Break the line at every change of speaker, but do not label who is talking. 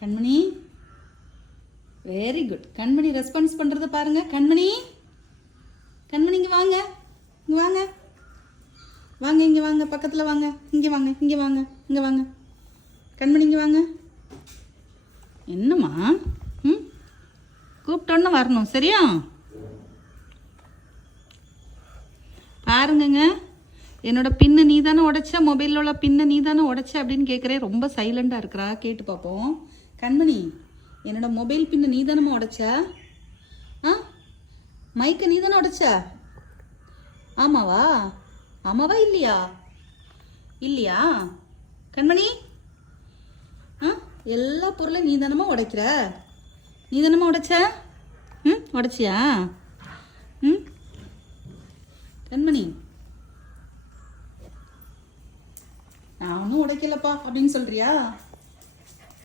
கண்மணி. Very good கண்மணி response பண்ணுறத பாருங்க. கண்மணி. கண்மணி இங்கே வாங்க. இங்கே வாங்க. வாங்க இங்கே வாங்க. பக்கத்தில் வாங்க. இங்கே வாங்க இங்கே வாங்க. இங்கே வாங்க. கண்மணி இங்கே வாங்க. என்னம்மா? ம்? கூப்பிட்டோன்னு வரணும். சரியா? பாருங்கங்க. என்னோட பின்னை நீ தானே உடைச்ச? மொபைலில் உள்ள பின்னை நீ தானே உடைச்ச? அப்படின்னு கேட்குறேன் ரொம்ப சைலண்டாக இருக்கிறா. கேட்டு பார்ப்போம் கண்மணி என்னோட மொபைல் பின்னை நீ தானம்மா உடைச்ச? ஆ? மைக்கை நீ தானே உடைச்ச? ஆமாவா? ஆமாவா இல்லையா? இல்லையா? கண்மணி? ஆ? எல்லா பொருளையும் நீ தானமா உடைக்கிற? நீ தானமா உடைச்ச? ம் உடைச்சியா? ம்? கண்மணி? நான் ஒன்றும் உடைக்கலப்பா அப்படின்னு சொல்றியா?